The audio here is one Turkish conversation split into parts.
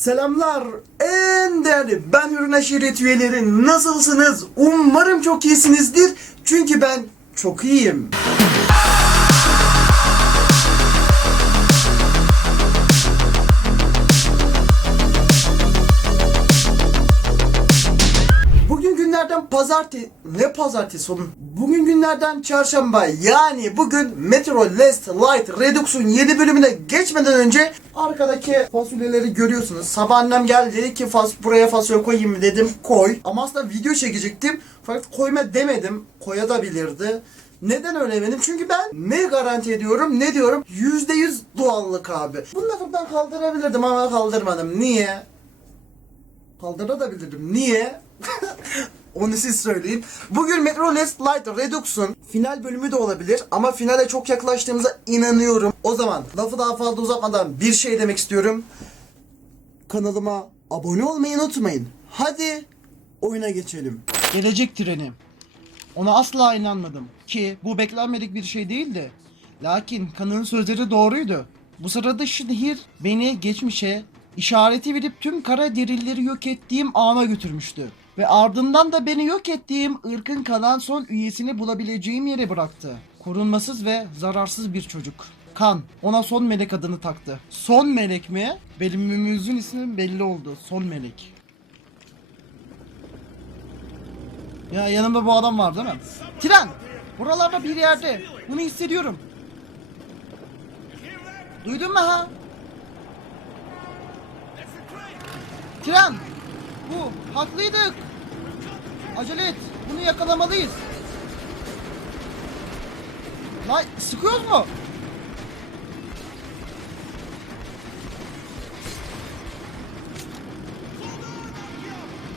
Selamlar en değerli ben Ürün Aşiret üyeleri nasılsınız? Umarım çok iyisinizdir çünkü ben çok iyiyim. Pazartesi... Ne pazartesi oğlum? Bugün günlerden çarşamba. Yani bugün Metro Last Light Redux'un yeni bölümüne geçmeden önce arkadaki fasulyeleri görüyorsunuz. Sabah annem geldi dedi ki fas, buraya fasulye koyayım mı dedim koy. Ama aslında video çekecektim. Fakat koyma demedim. Koya da bilirdi. Neden öyle demedim? Çünkü ben ne garanti ediyorum ne diyorum? %100 doğallık abi. Bunu da ben kaldırabilirdim ama kaldırmadım. Niye? Kaldırabilirdim. Niye? Onu siz söyleyin. Bugün Metro Last Light Redux'un final bölümü de olabilir ama finale çok yaklaştığımıza inanıyorum. O zaman lafı daha fazla uzatmadan bir şey demek istiyorum. Kanalıma abone olmayı unutmayın. Hadi oyuna geçelim. Gelecek treni. Ona asla inanmadım ki bu beklenmedik bir şey değildi. Lakin kanın sözleri doğruydu. Bu sırada şehir beni geçmişe işareti verip tüm kara derileri yok ettiğim ana götürmüştü. Ve ardından da beni yok ettiğim ırkın kalan son üyesini bulabileceğim yere bıraktı. Korunmasız ve zararsız bir çocuk. Kan ona son melek adını taktı. Son melek mi? Bölümümüzün ismi belli oldu. Son melek. Ya yanımda bu adam var değil mi? Tren! Buralarda bir yerde. Bunu hissediyorum. Duydun mu ha? Tren! Bu. Haklıydık. Acele et. Bunu yakalamalıyız. Lan sıkıyoruz mu?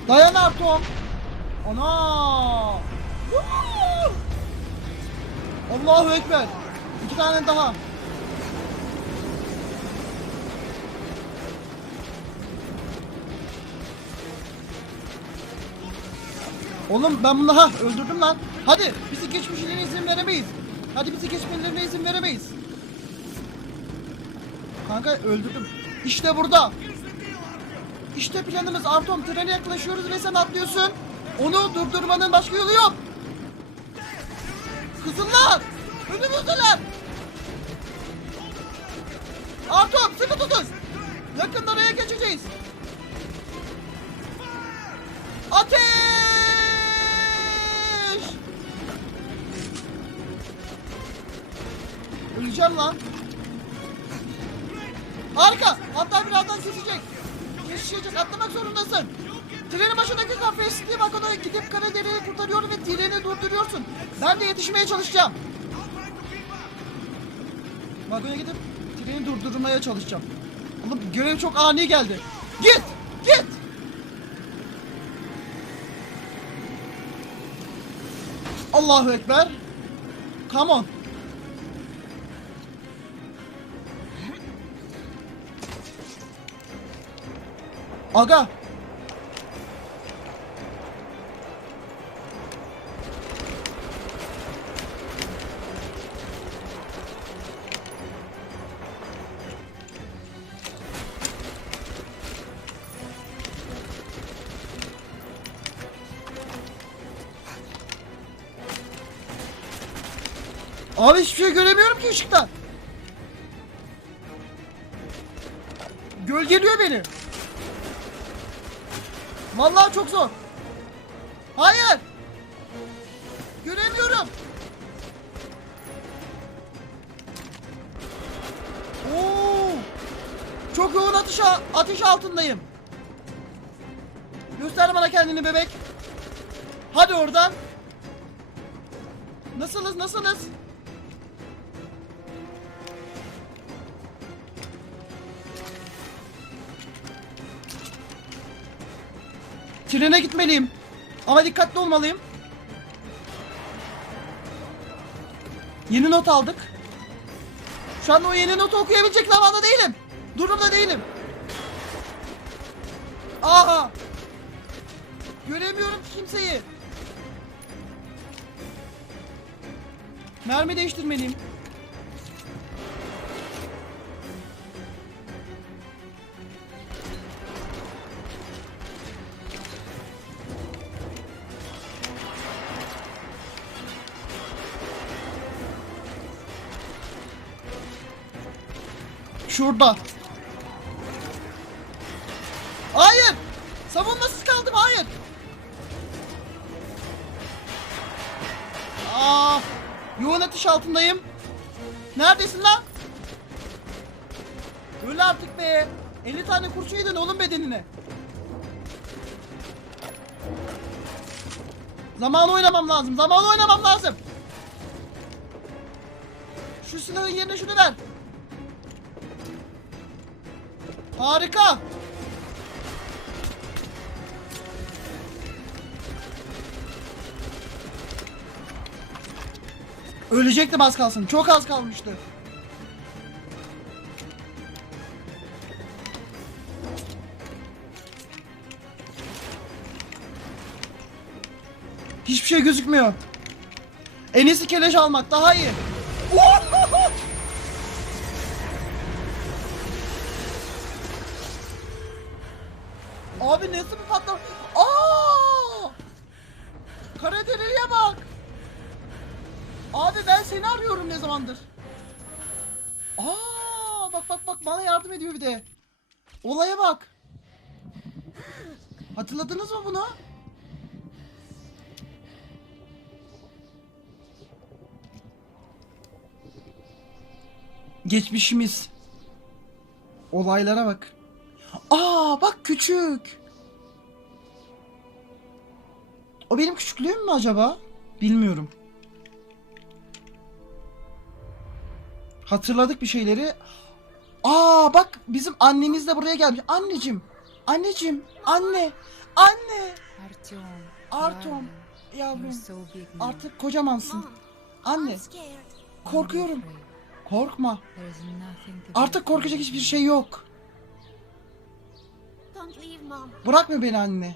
Dayan Artom. Ana! Allahu Ekber. İki tane daha. Oğlum ben bunu ha öldürdüm lan. Hadi bizi geçmişlerine izin veremeyiz. Hadi bizi geçmelerine izin veremeyiz. Kanka öldürdüm. İşte burada. İşte planımız Artom trene yaklaşıyoruz ve sen atlıyorsun. Onu durdurmanın başka yolu yok. Kızıllar! Önümüzdeler! Artom sıkı tutun! Yakında oraya geçeceğiz. Öleceğim lan. Harika! Hatta birazdan kesecek. Kesecek atlamak zorundasın. Trenin başındaki sıktığı vakada gidip Karadeni'yi kurtarıyor ve treni durduruyorsun. Ben de yetişmeye çalışacağım. Vagona gidip treni durdurmaya çalışacağım. Oğlum görev çok ani geldi. Git! Git! Allahu Ekber. Come on. Aga. Abi hiçbir şey göremiyorum ki ışıktan. Gölgeliyor beni. Vallahi çok zor. Hayır. Göremiyorum. Oo! Çok yoğun atış ateş altındayım. Göster bana kendini bebek. Hadi oradan. Nasılız nasılız? Trene gitmeliyim. Ama dikkatli olmalıyım. Yeni not aldık. Şu anda o yeni notu okuyabilecek zamanda değilim. Durumda değilim. Aha! Göremiyorum ki kimseyi. Mermi değiştirmeliyim. Şurada. Hayır. Savunmasız kaldım. Hayır. Aa, yoğun atış altındayım. Neredesin lan? Öl artık be. 50 tane kurşun yedin oğlum bedenine. Zaman oynamam lazım. Zaman oynamam lazım. Şu silahın yerine şunu ver. Harika. Ölecektim az kalsın. Çok az kalmıştı. Hiçbir şey gözükmüyor. En iyisi keleş almak daha iyi. Abi Geçmişimiz. Olaylara bak. Aa bak küçük. O benim küçüklüğüm mü acaba? Bilmiyorum. Hatırladık bir şeyleri. Aa bak bizim annemiz de buraya gelmiş. Anneciğim. Anneciğim. Anne. Anne. Artyom. Artyom, Yavrum. Artık kocamansın. Anne. Korkuyorum. Korkma. Artık korkacak hiçbir şey yok. Don't leave, Mom. Bırakma beni anne.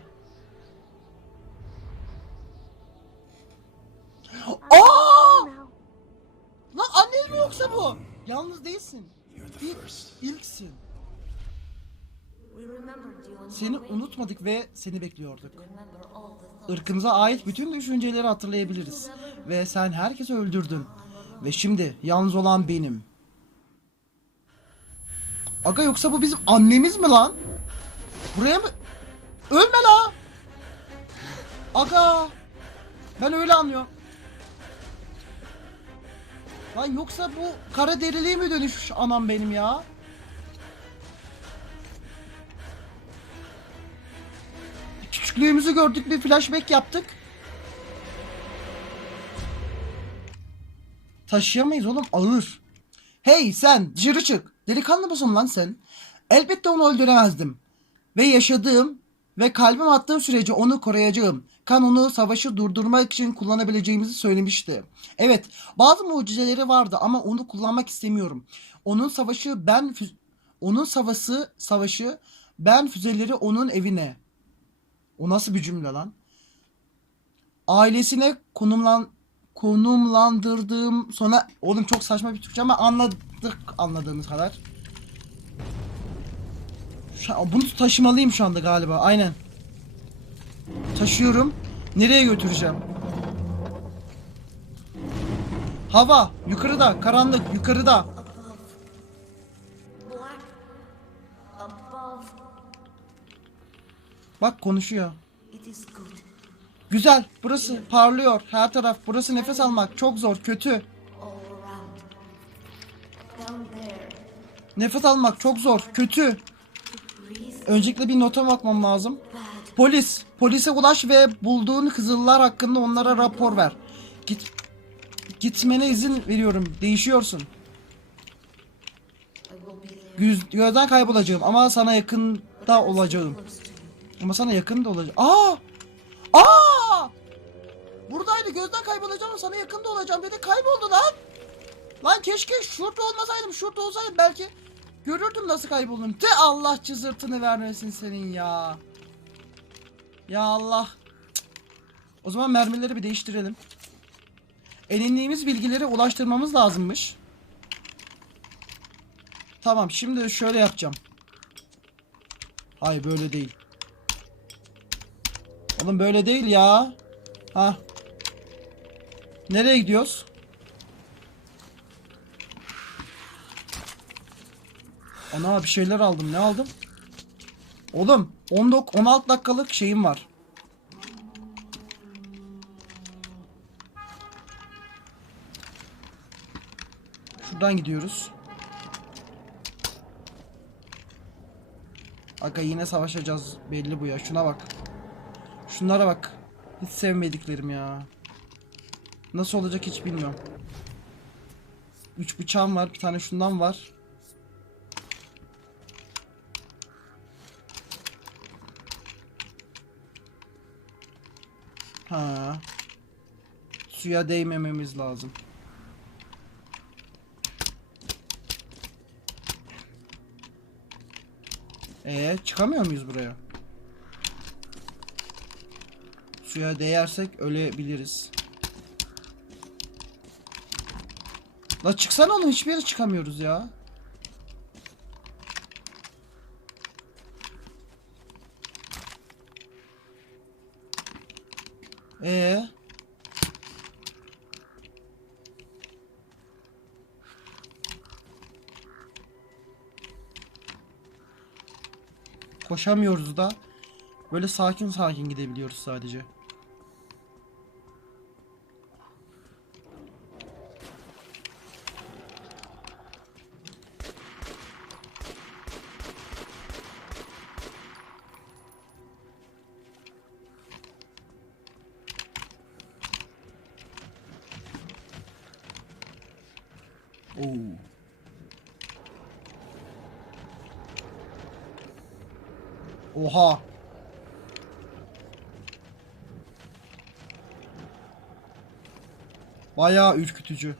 Aa! Lan annen mi yoksa bu? Yalnız değilsin. İlk, ilksin. Seni unutmadık ve seni bekliyorduk. Irkımıza ait bütün düşünceleri hatırlayabiliriz. Ve sen herkesi öldürdün. Ve şimdi yalnız olan benim. Aga yoksa bu bizim annemiz mi lan? Buraya mı? Ölme la! Aga! Ben öyle anlıyorum. Lan yoksa bu kara deriliğe mi dönüşmüş anam benim ya? Küçüklüğümüzü gördük bir flashback yaptık. Taşıyamayız oğlum ağır. Hey sen dışarı çık. Delikanlı mısın lan sen? Elbette onu öldüremezdim. Ve yaşadığım ve kalbim attığım sürece onu koruyacağım. Kan onu savaşı durdurmak için kullanabileceğimizi söylemişti. Evet bazı mucizeleri vardı ama onu kullanmak istemiyorum. Onun savaşı ben onun savaşı savaşı ben füzeleri onun evine. O nasıl bir cümle lan? Ailesine konumlan konumlandırdığım sonra oğlum çok saçma bir Türkçe ama anladık anladığımız kadar. Şu an, bunu taşımalıyım şu anda galiba. Aynen. Taşıyorum. Nereye götüreceğim? Hava yukarıda, karanlık yukarıda. Bak konuşuyor. Güzel. Burası parlıyor. Her taraf. Burası nefes almak çok zor, kötü. Nefes almak çok zor, kötü. Öncelikle bir nota bakmam lazım. Polis, polise ulaş ve bulduğun kızıllar hakkında onlara rapor ver. Git gitmene izin veriyorum. Değişiyorsun. Gözden kaybolacağım ama sana yakında olacağım. Ama sana yakın da olacağım. Aa! Aa! Buradaydı. Gözden kaybolacağım sana yakın da olacağım dedi. Kayboldu lan. Lan keşke şurada olmasaydım. Şurada olsaydım belki görürdüm nasıl kaybolduğunu. De Allah cızırtını vermesin senin ya. Ya Allah. O zaman mermileri bir değiştirelim. Edindiğimiz bilgileri ulaştırmamız lazımmış. Tamam şimdi şöyle yapacağım. Hayır böyle değil. Oğlum böyle değil ya. Ha. Nereye gidiyoruz? Ana bir şeyler aldım. Ne aldım? Oğlum 19 16 dakikalık şeyim var. Şuradan gidiyoruz. Aga yine savaşacağız belli bu ya. Şuna bak. Şunlara bak. Hiç sevmediklerim ya. Nasıl olacak hiç bilmiyorum. Üç bıçağım var. Bir tane şundan var. Ha. Suya değmememiz lazım. Ee, çıkamıyor muyuz buraya? Suya değersek ölebiliriz. La çıksana oğlum hiçbir yere çıkamıyoruz ya. Ee. Koşamıyoruz da. Böyle sakin sakin gidebiliyoruz sadece. Bayağı ürkütücü.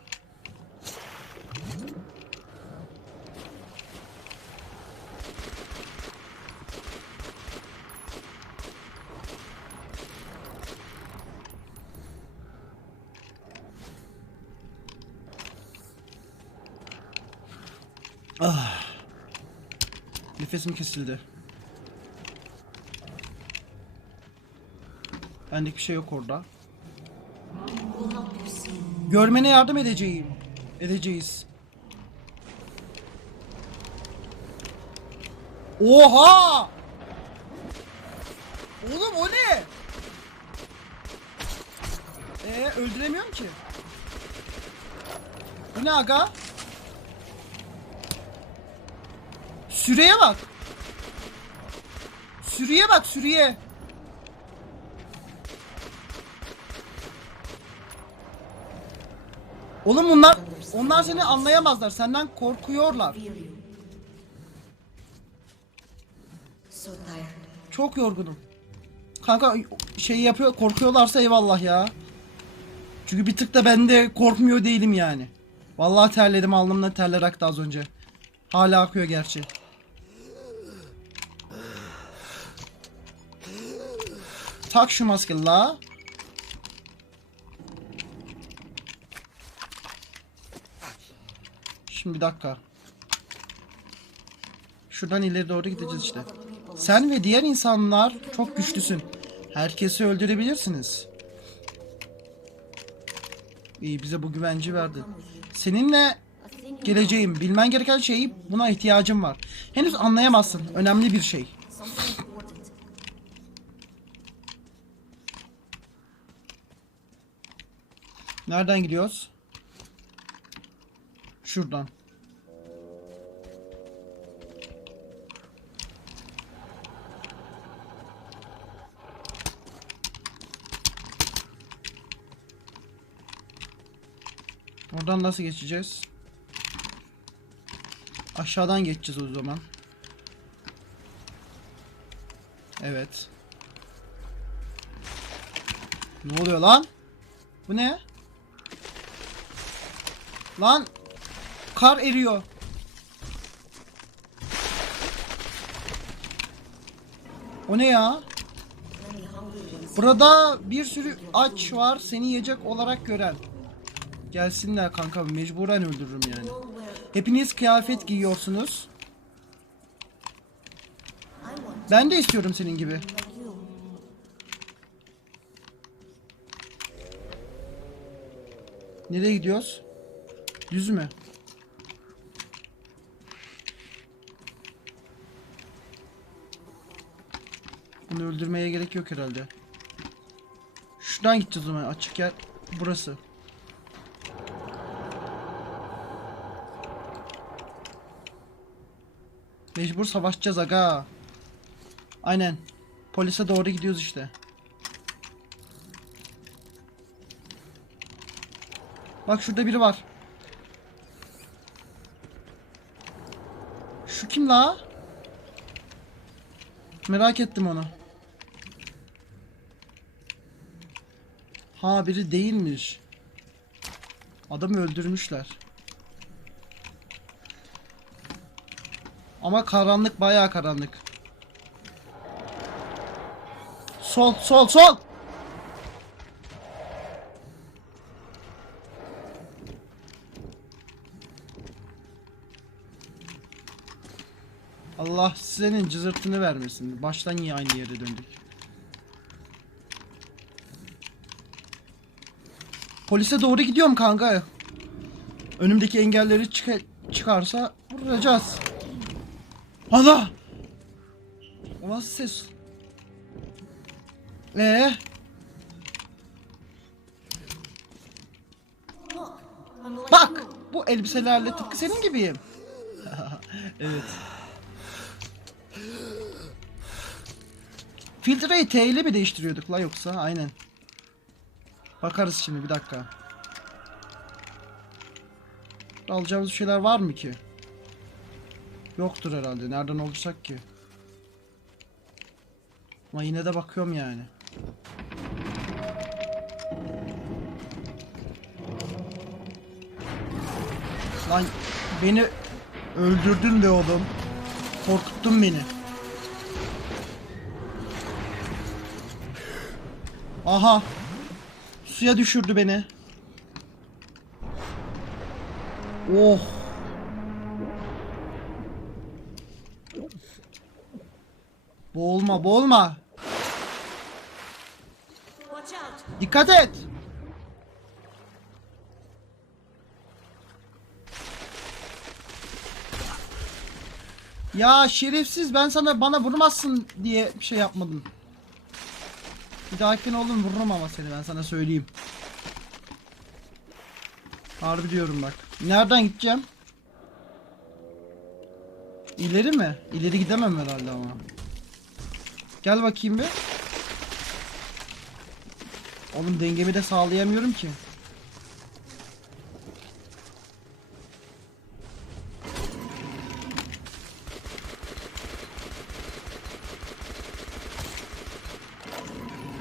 Ah. Nefesim kesildi. Benlik bir şey yok orada. Görmene yardım edeceğim. Edeceğiz. Oha! Oğlum o ne? Ee öldüremiyorum ki. Bu ne aga? Süreye bak. Sürüye bak sürüye. Oğlum bunlar onlar seni anlayamazlar. Senden korkuyorlar. Çok yorgunum. Kanka şey yapıyor korkuyorlarsa eyvallah ya. Çünkü bir tık da ben de korkmuyor değilim yani. Vallahi terledim alnımdan terler aktı az önce. Hala akıyor gerçi. Tak şu maskeyi la. Şimdi bir dakika. Şuradan ileri doğru gideceğiz işte. Sen ve diğer insanlar çok güçlüsün. Herkesi öldürebilirsiniz. İyi bize bu güvenci verdi. Seninle geleceğim. Bilmen gereken şey buna ihtiyacım var. Henüz anlayamazsın. Önemli bir şey. Nereden gidiyoruz? Şuradan. Oradan nasıl geçeceğiz? Aşağıdan geçeceğiz o zaman. Evet. Ne oluyor lan? Bu ne? Lan kar eriyor. O ne ya? Burada bir sürü aç var seni yiyecek olarak gören. Gelsinler kanka mecburen öldürürüm yani. Hepiniz kıyafet giyiyorsunuz. Ben de istiyorum senin gibi. Nereye gidiyoruz? Düz mü? Bunu öldürmeye gerek yok herhalde. Şuradan gideceğiz o zaman. Açık yer burası. Mecbur savaşacağız aga. Aynen. Polise doğru gidiyoruz işte. Bak şurada biri var. Şu kim la? Merak ettim onu. Ha biri değilmiş. Adamı öldürmüşler. Ama karanlık bayağı karanlık. Sol sol sol. Allah senin cızırtını vermesin. Baştan yine aynı yere döndük. Polise doğru gidiyorum kanka. Önümdeki engelleri çıka- çıkarsa vuracağız. Allah! O nasıl ses? Ee? Bak! Bu elbiselerle tıpkı senin gibiyim. evet. Filtreyi T ile mi değiştiriyorduk la yoksa? Aynen. Bakarız şimdi bir dakika. Alacağımız şeyler var mı ki? Yoktur herhalde. Nereden olacak ki? Ama yine de bakıyorum yani. Lan beni öldürdün be oğlum. Korkuttun beni. Aha. Suya düşürdü beni. Oh. Boğulma, boğulma. Dikkat et. Ya şerefsiz ben sana bana vurmazsın diye bir şey yapmadım. Bir dahakine oğlum vururum ama seni ben sana söyleyeyim. Harbi diyorum bak. Nereden gideceğim? İleri mi? İleri gidemem herhalde ama. Gel bakayım bir. Oğlum dengemi de sağlayamıyorum ki.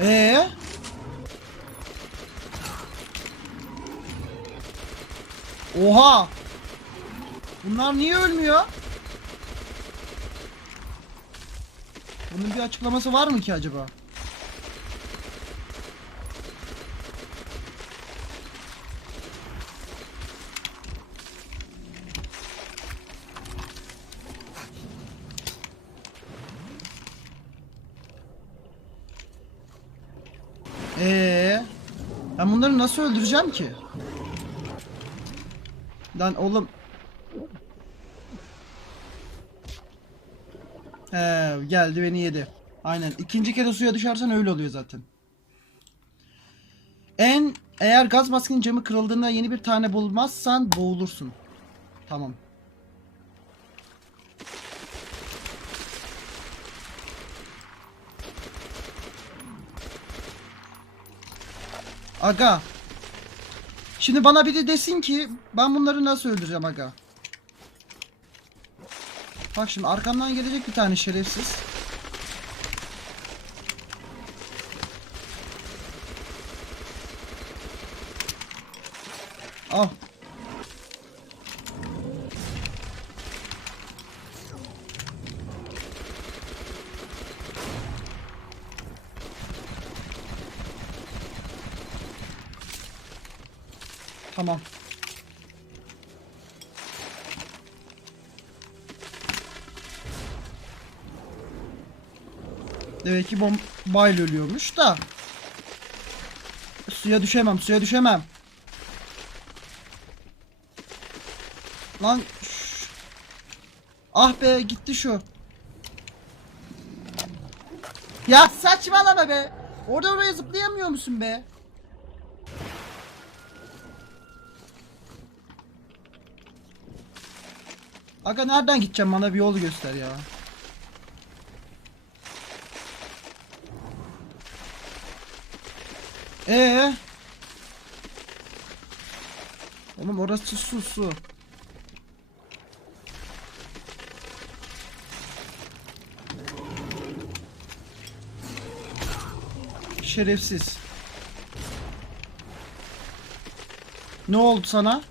Ee? Oha! Bunlar niye ölmüyor? Bunun bir açıklaması var mı ki acaba? Ee, ben bunları nasıl öldüreceğim ki? Lan oğlum. He, geldi beni yedi. Aynen. İkinci kere suya düşersen öyle oluyor zaten. En eğer gaz maskinin camı kırıldığında yeni bir tane bulmazsan boğulursun. Tamam. Aga. Şimdi bana biri desin ki ben bunları nasıl öldüreceğim aga. Bak şimdi arkamdan gelecek bir tane şerefsiz. Al. Tamam. Demek ki bombayla ölüyormuş da. Suya düşemem, suya düşemem. Lan. Ah be gitti şu. Ya saçmalama be. Orada oraya zıplayamıyor musun be? Aga nereden gideceğim bana bir yol göster ya. Ee? Oğlum orası su su. Şerefsiz. Ne oldu sana?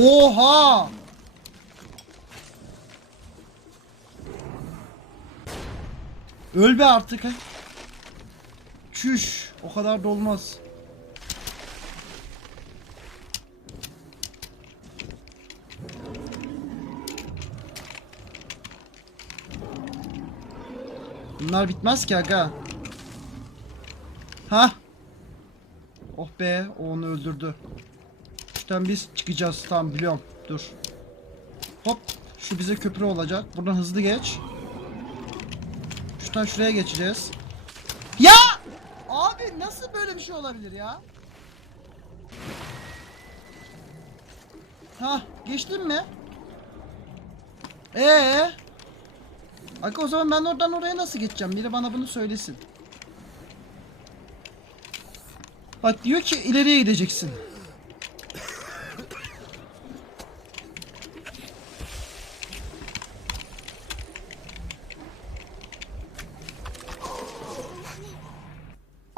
Oha! Öl be artık he. Çüş, o kadar da olmaz. Bunlar bitmez ki aga. Ha? Oh be, onu öldürdü. Şuradan biz çıkacağız. Tamam biliyorum. Dur. Hop. Şu bize köprü olacak. Buradan hızlı geç. Şuradan şuraya geçeceğiz. Ya! Abi nasıl böyle bir şey olabilir ya? Ha, geçtin mi? Ee? Aga o zaman ben oradan oraya nasıl geçeceğim? Biri bana bunu söylesin. Bak diyor ki ileriye gideceksin.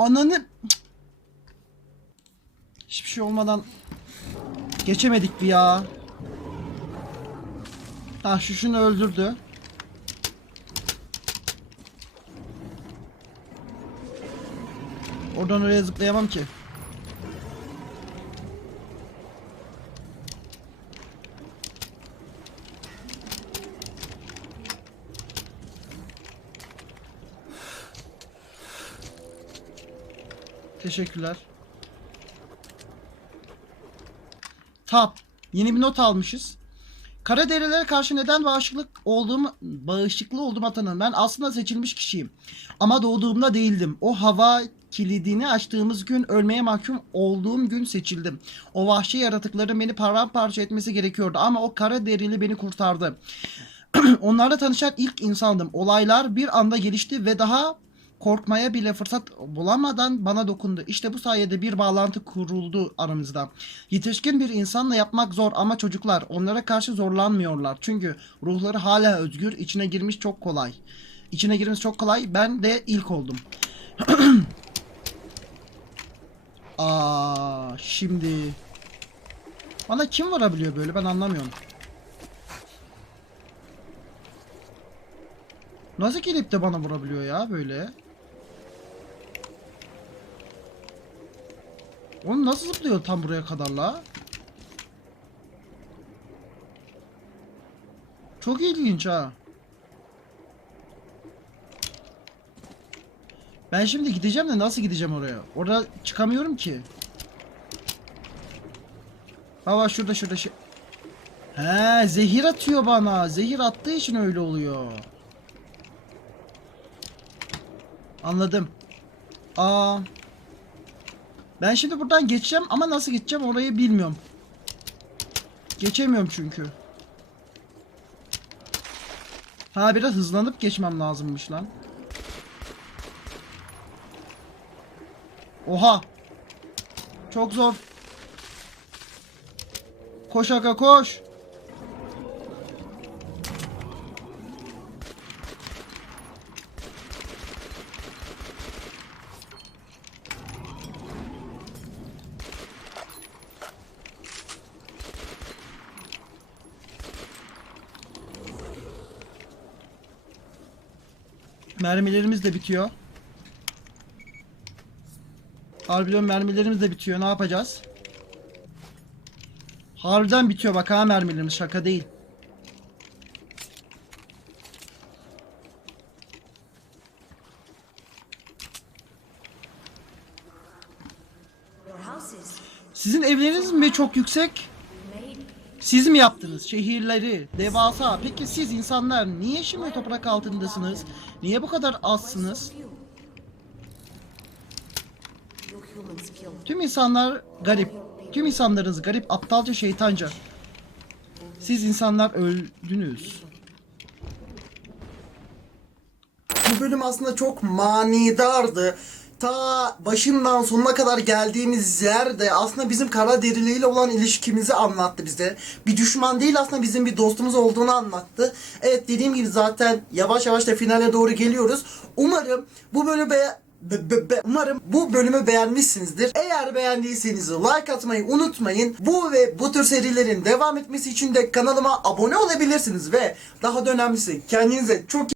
Ananı... Hiçbir şey olmadan geçemedik bir ya. Ha şu şunu öldürdü. Oradan oraya zıplayamam ki. Teşekkürler. Tap. Yeni bir not almışız. Kara derilere karşı neden bağışıklık olduğum bağışıklı olduğumu tanırım. Ben aslında seçilmiş kişiyim. Ama doğduğumda değildim. O hava kilidini açtığımız gün ölmeye mahkum olduğum gün seçildim. O vahşi yaratıkların beni paramparça etmesi gerekiyordu ama o kara derili beni kurtardı. Onlarla tanışan ilk insandım. Olaylar bir anda gelişti ve daha korkmaya bile fırsat bulamadan bana dokundu. İşte bu sayede bir bağlantı kuruldu aramızda. Yetişkin bir insanla yapmak zor ama çocuklar onlara karşı zorlanmıyorlar. Çünkü ruhları hala özgür, içine girmiş çok kolay. İçine girmiş çok kolay. Ben de ilk oldum. Aa, şimdi bana kim vurabiliyor böyle ben anlamıyorum. Nasıl gelip de bana vurabiliyor ya böyle? Oğlum nasıl zıplıyor tam buraya kadar la? Çok ilginç ha. Ben şimdi gideceğim de nasıl gideceğim oraya? Orada çıkamıyorum ki. Baba şurada şurada şey. He zehir atıyor bana. Zehir attığı için öyle oluyor. Anladım. Aa. Ben şimdi buradan geçeceğim ama nasıl geçeceğim orayı bilmiyorum. Geçemiyorum çünkü. Ha biraz hızlanıp geçmem lazımmış lan. Oha. Çok zor. Koş aga koş. Mermilerimiz de bitiyor. Harbiden mermilerimiz de bitiyor. Ne yapacağız? Harbiden bitiyor bak ha mermilerimiz şaka değil. Sizin evleriniz mi çok yüksek? Siz mi yaptınız şehirleri devasa? Peki siz insanlar niye şimdi toprak altındasınız? Niye bu kadar azsınız? Tüm insanlar garip. Tüm insanlarınız garip, aptalca, şeytanca. Siz insanlar öldünüz. Bu bölüm aslında çok manidardı. Ta başından sonuna kadar geldiğimiz yerde aslında bizim kara deriliyle olan ilişkimizi anlattı bize. Bir düşman değil aslında bizim bir dostumuz olduğunu anlattı. Evet dediğim gibi zaten yavaş yavaş da finale doğru geliyoruz. Umarım bu bölümü be- be- be- umarım bu bölümü beğenmişsinizdir. Eğer beğendiyseniz like atmayı unutmayın. Bu ve bu tür serilerin devam etmesi için de kanalıma abone olabilirsiniz ve daha da önemlisi kendinize çok